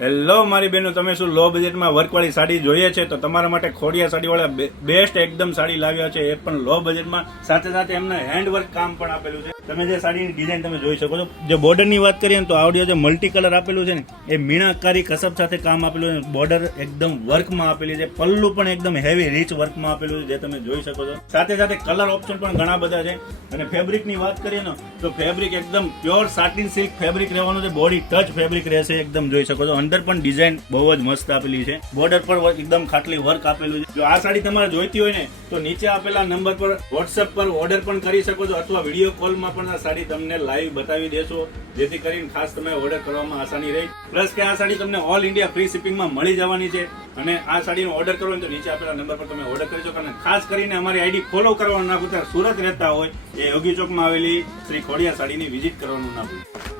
Hello મારી બહેનો, તમે શું લો બજેટમાં વર્કવાળી સાડી જોઈએ છે તો તમારા માટે ખોડિયા સાડીવાળા બેસ્ટ એકદમ સાડી લાવ્યા છે, એ પણ લો બજેટમાં. સાથે સાથે એમને હેન્ડવર્ક કામ પણ આપેલું છે. તમે જે સાડીની ડિઝાઇન તમે જોઈ શકો છો. જે બોર્ડરની વાત કરીએ ને તો આવડિયો જે મલ્ટી કલર આપેલું છે ને એ મીણાકારી કસબ સાથે કામ આપેલું છે. બોર્ડર એકદમ વર્કમાં આપેલી છે. પલ્લુ પણ એકદમ હેવી રીચ વર્કમાં આપેલું છે, જે તમે જોઈ શકો છો. સાથે સાથે કલર ઓપ્શન પણ ઘણા બધા છે. અને ફેબ્રિકની વાત કરીએ ને તો ફેબ્રિક એકદમ પ્યોર સાટિન સિલ્ક ફેબ્રિક રહેવાનું છે. બોડી ટચ ફેબ્રિક રહેશે, એકદમ જોઈ શકો છો. અંદર પણ ડિઝાઇન બહુ જ મસ્ત આપેલી છે. બોર્ડર પર એકદમ ખાટલી વર્ક આપેલું છે. જો આ સાડી તમારે જોઈતી હોય ને તો નીચે આપેલા નંબર પર વોટ્સએપ પર ઓર્ડર પણ કરી શકો છો, અથવા વિડીયો કોલમાં પણ આ સાડી તમને લાઈવ બતાવી દેશો, જેથી કરીને ખાસ તમે ઓર્ડર કરવામાં આસાની રહે. પ્લસ કે આ સાડી તમને ઓલ ઇન્ડિયા ફ્રી શિપિંગમાં મળી જવાની છે. અને આ સાડીનો ઓર્ડર કરવો હોય તો નીચે આપેલા નંબર પર તમે ઓર્ડર કરી શકો. અને ખાસ કરીને અમારી આઈડી ફોલો કરવાનું ના ભૂલતા. સુરત રહેતા હોય એ યોગી ચોકમાં આવેલી શ્રી ખોડિયા સાડીની વિઝિટ કરવાનું ના ભૂલતા.